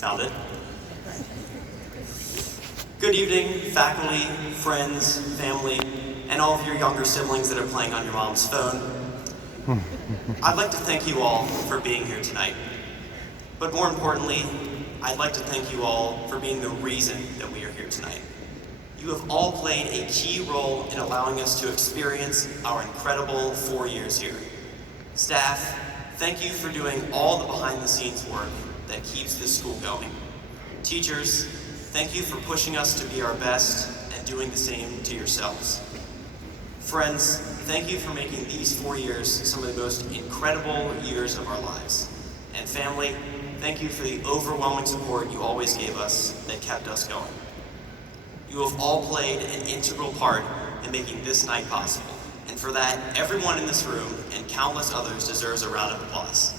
Found it. Good evening, faculty, friends, family, and all of your younger siblings that are playing on your mom's phone. I'd like to thank you all for being here tonight. But more importantly, I'd like to thank you all for being the reason that we are here tonight. You have all played a key role in allowing us to experience our incredible 4 years here. Staff, thank you for doing all the behind-the-scenes work that keeps this school going. Teachers, thank you for pushing us to be our best and doing the same to yourselves. Friends, thank you for making these 4 years some of the most incredible years of our lives. And family, thank you for the overwhelming support you always gave us that kept us going. You have all played an integral part in making this night possible. And for that, everyone in this room and countless others deserves a round of applause.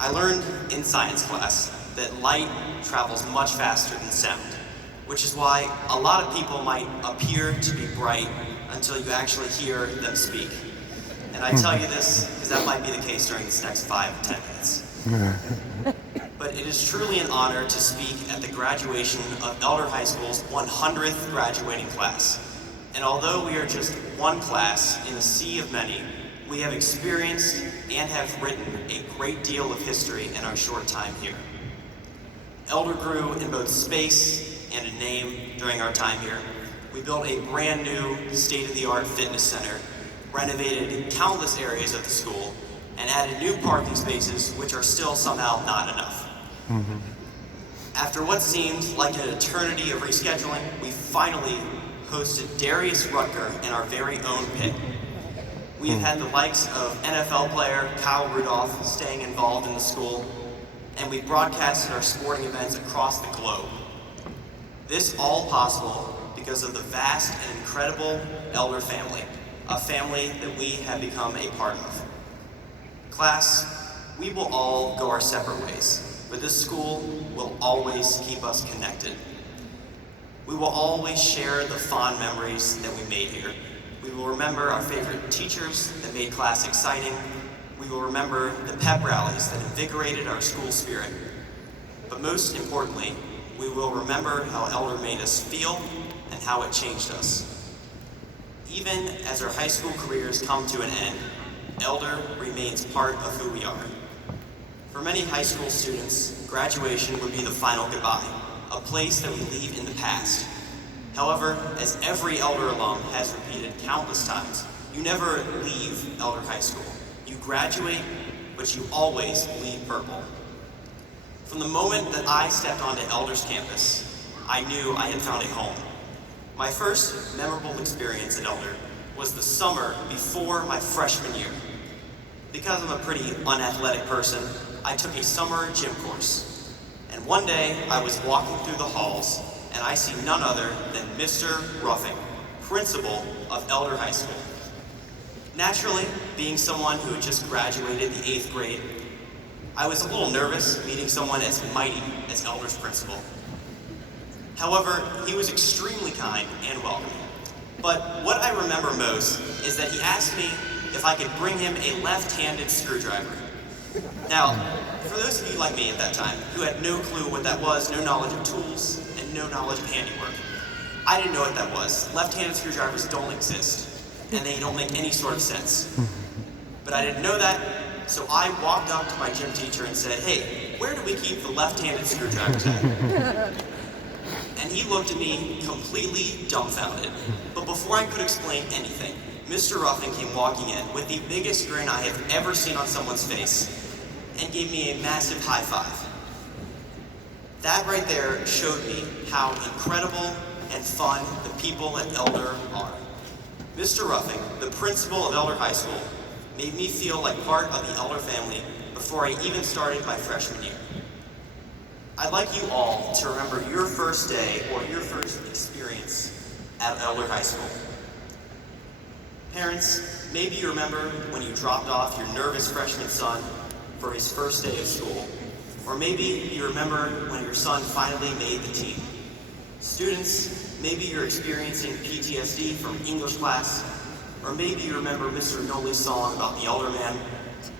I learned in science class that light travels much faster than sound, which is why a lot of people might appear to be bright until you actually hear them speak. And I tell you this because that might be the case during this next 5 to 10 minutes. But it is truly an honor to speak at the graduation of Elder High School's 100th graduating class. And although we are just one class in a sea of many, we have experienced and have written a great deal of history in our short time here. Elder grew in both space and in name during our time here. We built a brand new state-of-the-art fitness center, renovated countless areas of the school, and added new parking spaces, which are still somehow not enough. After what seemed like an eternity of rescheduling, we finally hosted Darius Rutger in our very own pit. We have had the likes of NFL player Kyle Rudolph staying involved in the school, and we broadcasted our sporting events across the globe. This all possible because of the vast and incredible Elder family, a family that we have become a part of. Class, we will all go our separate ways, but this school will always keep us connected. We will always share the fond memories that we made here. We will remember our favorite teachers that made class exciting. We will remember the pep rallies that invigorated our school spirit. But most importantly, we will remember how Elder made us feel and how it changed us. Even as our high school careers come to an end, Elder remains part of who we are. For many high school students, graduation would be the final goodbye, a place that we leave in the past. However, as every Elder alum has repeated countless times, you never leave Elder High School. You graduate, but you always bleed purple. From the moment that I stepped onto Elder's campus, I knew I had found a home. My first memorable experience at Elder was the summer before my freshman year. Because I'm a pretty unathletic person, I took a summer gym course. And one day, I was walking through the halls, and I see none other than Mr. Ruffing, principal of Elder High School. Naturally, being someone who had just graduated the 8th grade, I was a little nervous meeting someone as mighty as Elder's principal. However, he was extremely kind and welcoming. But what I remember most is that he asked me if I could bring him a left-handed screwdriver. Now, for those of you like me at that time, who had no clue what that was, no knowledge of tools, and no knowledge of handiwork, I didn't know what that was. Left-handed screwdrivers don't exist, and they don't make any sort of sense. But I didn't know that, so I walked up to my gym teacher and said, "Hey, where do we keep the left-handed screwdrivers at?" And he looked at me completely dumbfounded. But before I could explain anything, Mr. Ruffing came walking in with the biggest grin I have ever seen on someone's face and gave me a massive high five. That right there showed me how incredible and fun the people at Elder are. Mr. Ruffing, the principal of Elder High School, made me feel like part of the Elder family before I even started my freshman year. I'd like you all to remember your first day or your first experience at Elder High School. Parents, maybe you remember when you dropped off your nervous freshman son for his first day of school. Or maybe you remember when your son finally made the team. Students, maybe you're experiencing PTSD from English class. Or maybe you remember Mr. Noli's song about the elder man.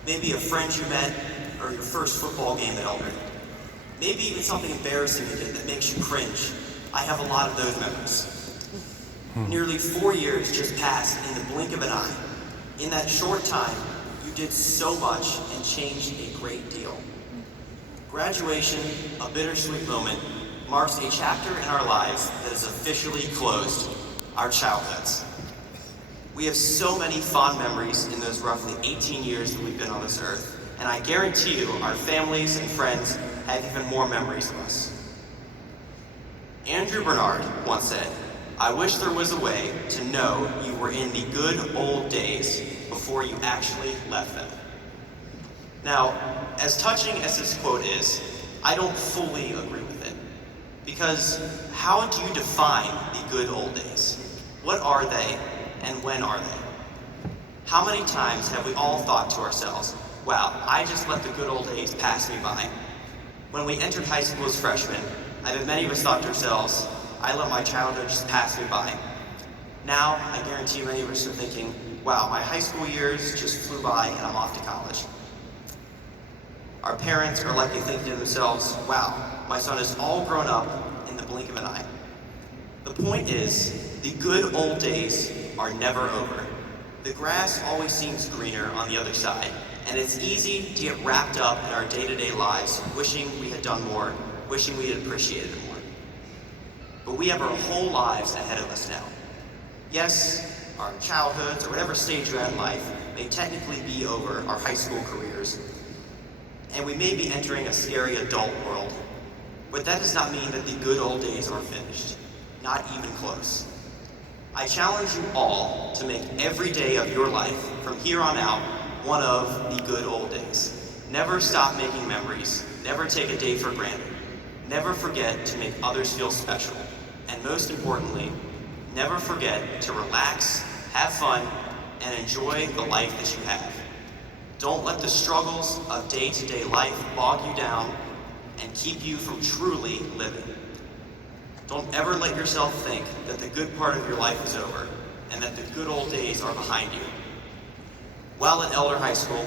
Maybe a friend you met, or your first football game at Elder. Maybe even something embarrassing you did that makes you cringe. I have a lot of those memories. Nearly 4 years just passed in the blink of an eye. In that short time, you did so much and changed a great deal. Graduation, a bittersweet moment, marks a chapter in our lives that is officially closed, our childhoods. We have so many fond memories in those roughly 18 years that we've been on this earth, and I guarantee you our families and friends have even more memories of us. Andrew Bernard once said, "I wish there was a way to know you were in the good old days before you actually left them." Now, as touching as this quote is, I don't fully agree with it. Because how do you define the good old days? What are they, and when are they? How many times have we all thought to ourselves, wow, I just let the good old days pass me by? When we entered high school as freshmen, I bet many of us thought to ourselves, I let my childhood just pass me by. Now, I guarantee many of us are thinking, wow, my high school years just flew by and I'm off to college. Our parents are likely thinking to themselves, wow, my son is all grown up in the blink of an eye. The point is, the good old days are never over. The grass always seems greener on the other side, and it's easy to get wrapped up in our day-to-day lives, wishing we had done more, wishing we had appreciated it more. But we have our whole lives ahead of us now. Yes, our childhoods, or whatever stage you're at in life, may technically be over our high school careers, and we may be entering a scary adult world. But that does not mean that the good old days are finished. Not even close. I challenge you all to make every day of your life, from here on out, one of the good old days. Never stop making memories. Never take a day for granted. Never forget to make others feel special. And most importantly, never forget to relax, have fun, and enjoy the life that you have. Don't let the struggles of day-to-day life bog you down and keep you from truly living. Don't ever let yourself think that the good part of your life is over and that the good old days are behind you. While at Elder High School,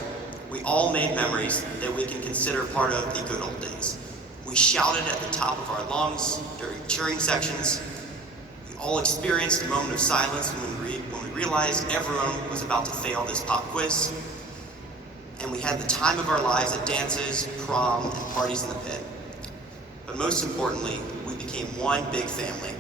we all made memories that we can consider part of the good old days. We shouted at the top of our lungs during cheering sections. We all experienced a moment of silence when we realized everyone was about to fail this pop quiz. And we had the time of our lives at dances, prom, and parties in the pit. But most importantly, we became one big family.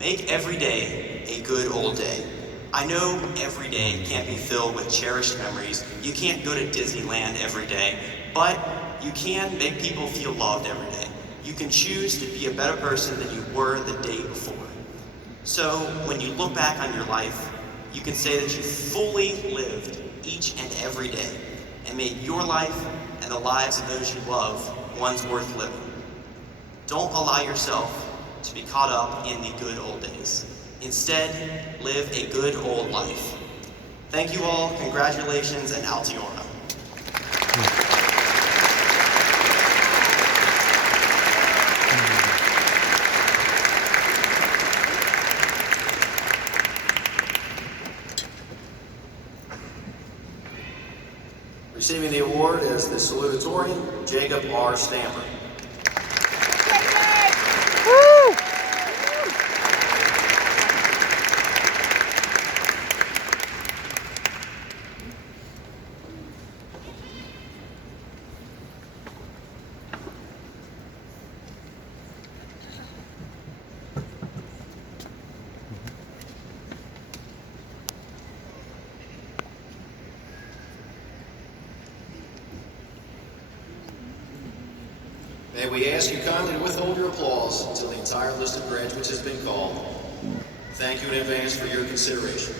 Make every day a good old day. I know every day can't be filled with cherished memories. You can't go to Disneyland every day, but you can make people feel loved every day. You can choose to be a better person than you were the day before. So when you look back on your life, you can say that you fully lived each and every day and made your life and the lives of those you love ones worth living. Don't allow yourself to be caught up in the good old days. Instead, live a good old life. Thank you all, congratulations, and Altiora. Receiving the award is the Salutatorian, Jacob R. Stamper. May we ask you kindly to withhold your applause until the entire list of graduates has been called. Thank you in advance for your consideration.